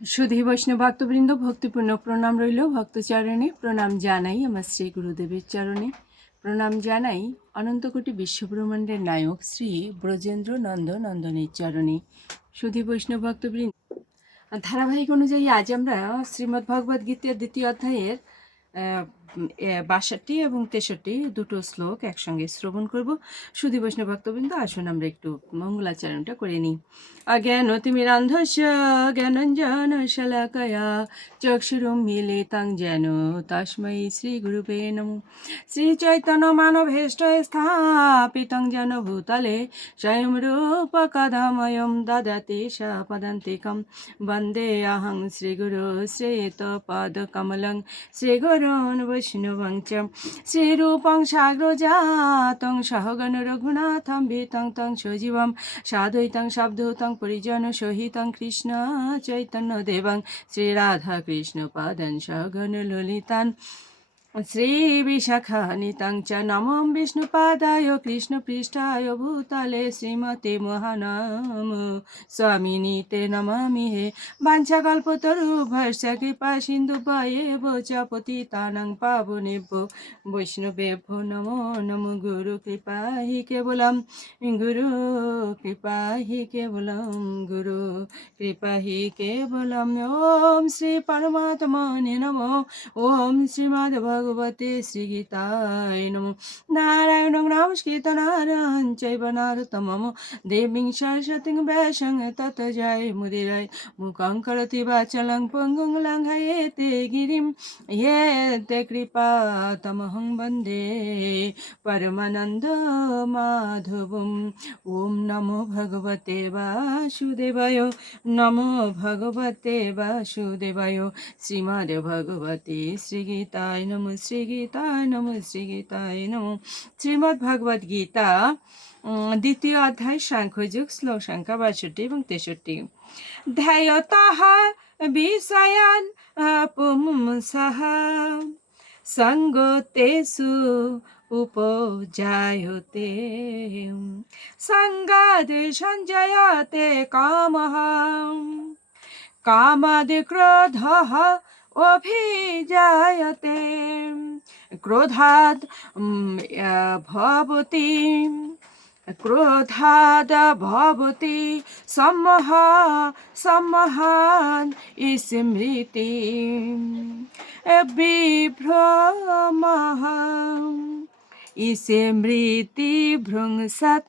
সুধী বৈষ্ণব ভক্তবৃন্দ, ভক্তিপূর্ণ প্রণাম রইল। ভক্তচরণে প্রণাম জানাই আমার শ্রী গুরুদেবের চরণে। প্রণাম জানাই অনন্তকোটি বিশ্বব্রহ্মাণ্ডের নায়ক শ্রী ব্রজেন্দ্র নন্দ নন্দনের চরণে সুধী বৈষ্ণব ভক্তবৃন্দ, ধারাবাহিক অনুযায়ী আজ আমরা শ্রীমদ্ ভগবদ্গীতার দ্বিতীয় অধ্যায়ের বাষট্টি এবং তেষট্টি দুটো শ্লোক একসঙ্গে শ্রবণ করব। শুধু বৈষ্ণব ভক্তবৃন্দ, আসুন আমরা একটু মঙ্গলাচরণটা করে নিই। অজ্ঞানতিমিরান্ধস্য জ্ঞানঞ্জন শলাকয়া মিলে তাং যেন তস্মৈ শ্রী গুরুবে নম। শ্রী চৈতন্য মানভেষ্ট স্থাপিতং যেন ভূতলে, স্বয়ং রূপ কদময়ম দদতি সপদন্তিকম। বন্দে অহং শ্রীগুরু শ্রেত পদ কমলং। শ্রীগুরুন বৈষ্ণবং চ শ্রীরূপং সাগ্রজাতং সহগণ রঘুনাথম ভীতং তং সজীবম সাধৈতং শব্দতং পরিজন সহিতং কৃষ্ণ চৈতন্য দেবং শ্রীরাধা কৃষ্ণ পাদন সহগণ ললিতান শ্রী বিশাখানিতাং চ নমঃ বিষ্ণুপাদায় কৃষ্ণপৃষ্ঠায় ভূতলে শ্রীমতে মহানাম স্বামিনী তে নমামি হে বাঞ্ছাকল্পতরুভ্যশ্চ কৃপা সিন্ধু এব চ পতিতানাং পাবনেভ্যো বৈষ্ণবেভ্যো নমো নমো গুরু কৃপা হি কেবলম গুরু কৃপা হি কেবলম গুরু কৃপা কেবলম ওম শ্রী পরমাত্মনে নমো ওম শ্রীমদ্ ভগবতে শ্রীগীতায় নমো নারায়ণ নমস্কৃত নারায়ণ চৈব নারতমম দেবীং সরস্বতীং ব্যাসং তত জয় মুদিরায় মুখং করতি বাচলং পঙ্গুং লঙ্ঘয়েতে গিরিম ইয়েতে কৃপা তমহং বন্দে পরমানন্দ মাধবম ওম নমো ভগবতে বাসুদেবায় নমো ভগবতে বাসুদেবায় শ্রীমদ্ ভগবতে শ্রীগীতায় নম শ্রীগীতায় নম শ্রীগীতায় নম শ্রীমদ্ ভগবদ গীতা দ্বিতীয় অধ্যায় সাংখ্যযুগ শ্লোক সংখ্যা বাষট্টি এবং তেষট্টি ধ্যায়তঃ বিষয়ান পুংসঃ সঙ্গতেষু উপজায়তে সঙ্গাদে সঞ্জয়তে কামः কামাদি ক্রোধः অভিজায়তে ক্রোধাদ ভবতি ক্রোধাদ ভবতি সম্মহ সম্মহান স্মৃতি বিভ্রমः স্মৃতি ভ্রংসৎ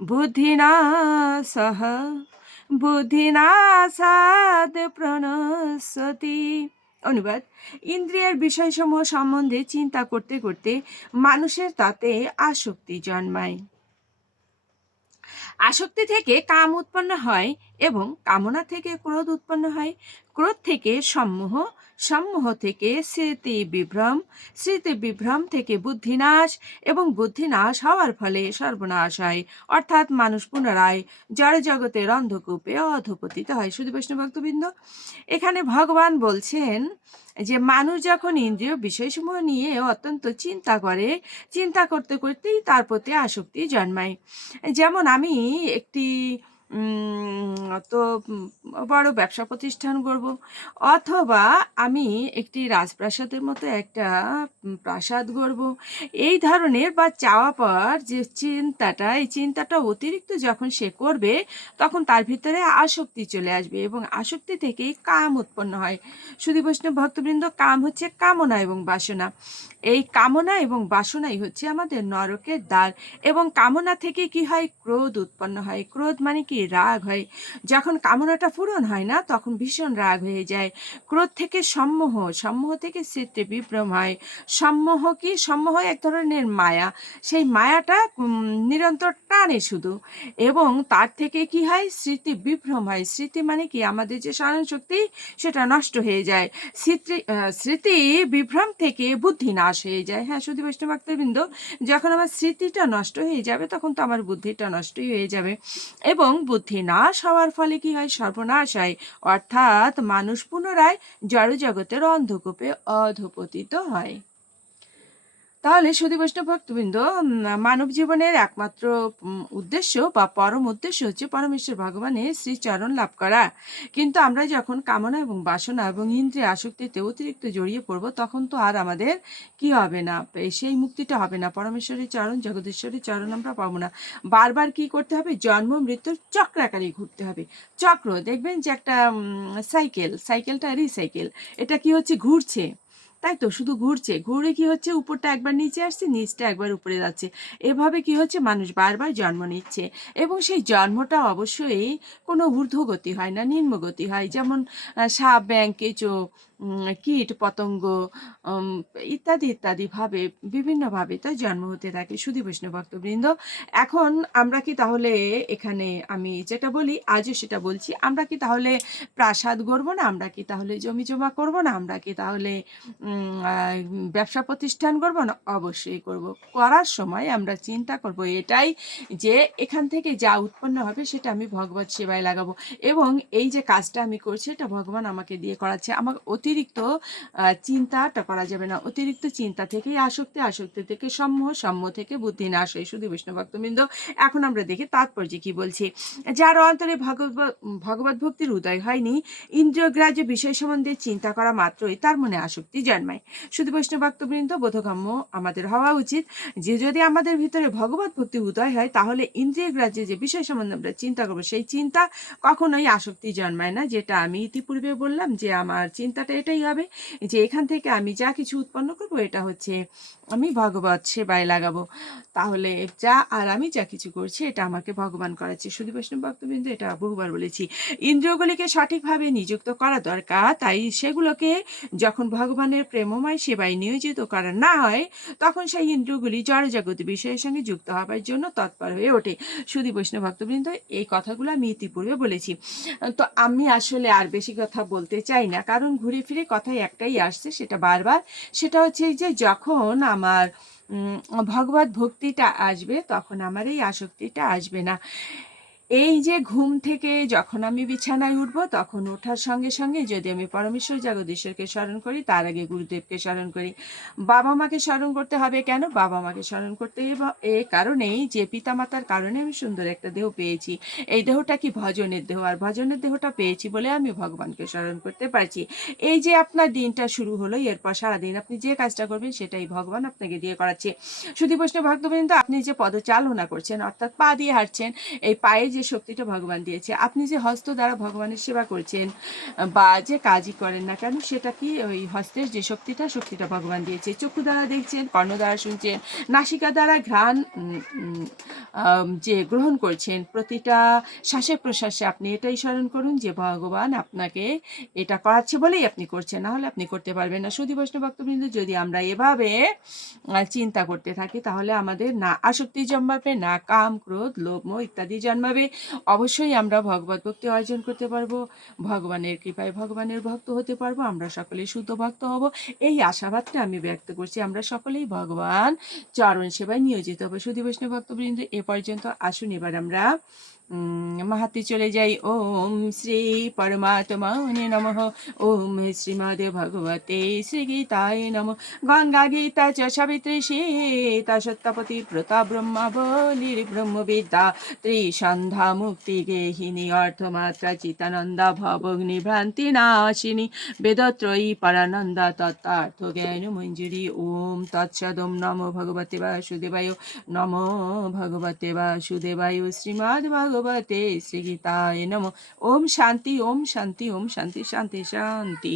বুদ্ধিনাশः বুদ্ধিনাশাদ প্রণস্বতি অনুবাদ। ইন্দ্রিয়ের বিষয়সমূহ সম্বন্ধে চিন্তা করতে করতে মানুষের তাতে আসক্তি জন্মায়। আসক্তি থেকে কাম উৎপন্ন হয় এবং কামনা থেকে ক্রোধ উৎপন্ন হয়। ক্রোধ থেকে সম্মোহ সম্মোহ থেকে স্মৃতি বিভ্রম স্মৃতি বিভ্রম থেকে বুদ্ধিনাশ এবং বুদ্ধিনাশ হওয়ার ফলে সর্বনাশ হয়। অর্থাৎ মানুষ পুনরায় জড় জগতের অন্ধকূপে অধপতিত হয়। শুধু বৈষ্ণব ভক্তবৃন্দ, এখানে ভগবান বলছেন যে মানুষ যখন ইন্দ্রিয় বিষয়সমূহ নিয়ে অত্যন্ত চিন্তা করে, চিন্তা করতে করতেই তার প্রতি আসক্তি জন্মায়। যেমন আমি একটি তো বড় ব্যবসা প্রতিষ্ঠান করব অথবা আমি একটি রাজপ্রাসাদের মতো একটা প্রাসাদ গড়ব। এই ধরনের বা চাওয়া পাওয়ার যে চিন্তাটা, এই চিন্তাটা অতিরিক্ত যখন সে করবে, তখন তার ভিতরে আসক্তি চলে আসবে এবং আসক্তি থেকেই কাম উৎপন্ন হয়। শুধু বৈষ্ণব ভক্তবৃন্দ, কাম হচ্ছে কামনা এবং বাসনা। এই কামনা এবং বাসনাই হচ্ছে আমাদের নরকের দ্বার এবং কামনা থেকে কি হয়? ক্রোধ উৎপন্ন হয়। ক্রোধ মানে কি? রাগ হয়। যখন কামনাটা পূরণ হয় না, তখন ভীষণ রাগ হয়ে যায়। ক্রোধ থেকে সম্মোহ সম্মোহ থেকে স্মৃতি বিভ্রম হয়। সম্মোহ কি? সম্মোহ এক ধরনের মায়া। সেই মায়াটা নিরন্তর টানে শুধু। এবং তার থেকে কি হয়? স্মৃতি বিভ্রম হয়। স্মৃতি মানে কি? আমাদের যে স্মরণ শক্তি, সেটা নষ্ট হয়ে যায়। স্মৃতি স্মৃতি বিভ্রম থেকে বুদ্ধি নাশ হয়ে যায়। হ্যাঁ শুধু বৈষ্ণব ভক্তবৃন্দ, যখন আমার স্মৃতিটা নষ্ট হয়ে যাবে, তখন তো আমার বুদ্ধিটা নষ্টই হয়ে যাবে। এবং বুদ্ধি না হওয়ার ফলে কি হয়? সর্বনাশ হয়। অর্থাৎ মানুষ পুনরায় জড়জগতের অন্ধকূপে অধপতিত হয়। তাহলে সুধী বৈষ্ণব ভক্তবৃন্দ মানব জীবনের একমাত্র উদ্দেশ্য বা পরম উদ্দেশ্য হচ্ছে পরমেশ্বর ভগবানের শ্রীচরণ লাভ করা। কিন্তু আমরা যখন কামনা এবং বাসনা এবং ইন্দ্রিয় আসক্তিতে অতিরিক্ত জড়িয়ে পড়ব, তখন তো আর আমাদের কি হবে না? সেই মুক্তিটা হবে না। পরমেশ্বরের চরণ, জগদীশ্বরের চরণ আমরা পাবো না। বারবার কি করতে হবে? জন্ম মৃত্যুর চক্রাকারে ঘুরতে হবে। চক্র, দেখবেন যে একটা সাইকেল, সাইকেলটা রিসাইকেল এটা কি হচ্ছে? ঘুরছে। তাই তো শুধু ঘুরছে। ঘুরে কি হচ্ছে? উপরটা একবার নিচে আসছে নিচটা একবার উপরে যাচ্ছে। এভাবে কি হচ্ছে? মানুষ বারবার জন্ম নিচ্ছে। এবং সেই জন্মটা অবশ্যই কোনো ঊর্ধ্বগতি হয় না নিম্নগতি হয়। যেমন সাপ ব্যাংকে উম, কীট, পতঙ্গ ইত্যাদি ইত্যাদি ভাবে, বিভিন্নভাবে তাই জন্ম হতে থাকে। সুধী বৈষ্ণব ভক্তবৃন্দ, এখন আমরা কি তাহলে এখানে আমি যেটা বলি, আজও সেটা বলছি, আমরা কি তাহলে প্রাসাদ গড়বো না? আমরা কি তাহলে জমি জমা করব না? আমরা কি তাহলে ব্যবসা প্রতিষ্ঠান করব না? অবশ্যই করব। করার সময় আমরা চিন্তা করব এটাই যে এখান থেকে যা উৎপন্ন হবে সেটা আমি ভগবত সেবায় লাগাবো। এবং এই যে কাজটা আমি করছি, এটা ভগবান আমাকে দিয়ে করাচ্ছে। আমার অতিরিক্ত চিন্তাটা করা যাবে না। অতিরিক্ত চিন্তা থেকেই আসক্তি আসক্তি থেকে, সম্মোহ সম্মোহ থেকে বুদ্ধি নাশ হয়। শুধু বিষ্ণু ভক্তবৃন্দ। এখন আমরা দেখি তাৎপর্য কি বলছি। যার অন্তরে ভগবত ভগবত ভক্তির উদয় হয়নি, ইন্দ্রিয়গ্রাহ্য বিষয় সম্বন্ধে চিন্তা করা মাত্রই তার মনে আসক্তি জন্মায়। শুধু বৈষ্ণব ভক্তবৃন্দ, বোধগম্য আমাদের হওয়া উচিত যে, যদি আমাদের ভিতরে ভগবত ভক্তি উদয় হয়, তাহলে ইন্দ্রিয় গ্রাহ্য যে বিষয় সম্বন্ধে আমরা চিন্তা করব, সেই চিন্তা কখনোই আসক্তি জন্মায় না। যেটা আমি ইতিপূর্বে বললাম যে, আমার চিন্তাটা এটাই হবে যে এখান থেকে আমি যা কিছু উৎপন্ন করব, এটা হচ্ছে আমি ভগবত সেবায় লাগাবো। তাহলে যা আর আমি যা কিছু করছি, এটা আমাকে ভগবান করাচ্ছে। শুধু বৈষ্ণব ভক্তবৃন্দ এটা বহুবার বলেছি। ইন্দ্রিয়গুলিকে সঠিকভাবে নিযুক্ত করা দরকার, তাই সেগুলোকে যখন ভগবানের প্রেমময় সেবায় নিয়োজিত করা না হয়, তখন সেই ইন্দ্রিয়গুলি জড়জগত বিষয়ের সঙ্গে যুক্ত হবার জন্য তৎপর হয়ে ওঠে। শুধু বৈষ্ণব ভক্তবৃন্দ এই কথাগুলো আমি ইতিপূর্বে বলেছি। তো আমি আসলে আর বেশি কথা বলতে চাই না, কারণ ঘুরে ফিরে কথাই একটাই আসছে, সেটা বারবার। সেটা হচ্ছে এই যে যখন আমার ভগবত ভক্তিটা আসবে, তখন আমার এই আসক্তিটা আসবে না। এই যে ঘুম থেকে যখন আমি বিছানায় উঠবো, তখন ওঠার সঙ্গে সঙ্গে যদি আমি পরমেশ্বর জগদীশ্বরকে স্মরণ করি, তার আগে গুরুদেবকে স্মরণ করি। বাবা মাকে স্মরণ করতে হবে কেন? বাবা মাকে স্মরণ করতে এ- কারণেই যে পিতামাতার কারণে আমি সুন্দর একটা দেহ পেয়েছি। এই দেহটা কি ভজনের দেহ? আর ভজনের দেহটা পেয়েছি বলে আমি ভগবানকে স্মরণ করতে পারছি। এই যে আপনার দিনটা শুরু হলো, এরপর সারাদিন আপনি যে কাজটা করবেন, সেটাই ভগবান আপনাকে দিয়ে করাচ্ছে। শুধু বৈষ্ণব ভক্তবৃন্দ, আপনি যে পদচালনা করছেন, অর্থাৎ পা দিয়ে হাঁটছেন, এই পায়ে যে শক্তিটা ভগবান দিয়েছে, আপনি যে হস্ত দ্বারা ভগবানের সেবা করছেন বা যে কাজই করেন না কেন, সেটা কি ওই হস্তের যে শক্তিটা শক্তিটা ভগবান দিয়েছে? চক্ষু দ্বারা দেখছেন, কর্ণ দ্বারা শুনছেন, নাসিকা দ্বারা ঘ্রাণ যে গ্রহণ করছেন, প্রতিটা শ্বাসে প্রশ্বাসে আপনি এটাই স্মরণ করুন যে ভগবান আপনাকে এটা করাচ্ছে বলেই আপনি করছেন, না হলে আপনি করতে পারবেন না। শুধু বৈষ্ণব ভক্তবৃন্দ, যদি আমরা এভাবে চিন্তা করতে থাকি, তাহলে আমাদের না আসক্তি জন্মাবে, না কাম, ক্রোধ, লোভ ইত্যাদি জন্মাবে। অবশ্যই আমরা ভগবত ভক্তি অর্জন করতে পারব, ভগবানের কৃপায় ভগবানের ভক্ত হতে পারব, আমরা সকলেই শুদ্ধ ভক্ত হব। এই আশাবাদটা আমি ব্যক্ত করছি, আমরা সকলেই ভগবান চরণ সেবায় নিয়োজিত হব। সুধী বৈষ্ণব ভক্তবৃন্দ, এ পর্যন্ত আসুন, এবার আমরা মাহাতে চলে যাই। ওম শ্রী পরমাত্মনে নমঃ। ওম শ্রীমদ ভগবতে শ্রী গীতায় নম গঙ্গা গীতা চ সাবিত্রী সীতা সত্যপতি প্রতা ব্রহ্মা বলির ব্রহ্মবিদ্যা। ত্রিসন্ধ্যা মুক্তি গেহিনী অর্থমাত্রা চিতানন্দা ভবগ্নি ভ্রান্তি নাশিনী। বেদত্রয়ী পরানন্দা তত্ত্বার্থ জ্ঞান মঞ্জুরি। ওম তৎসদম নম। ভগবতে বাসুদেবায় নম। ভগবতে বাসুদেবায় শ্রীমদ্ ভগবতে শ্রী গীতায় নম ওম শান্তি ওম শান্তি ওম শান্তি শান্তি শান্তি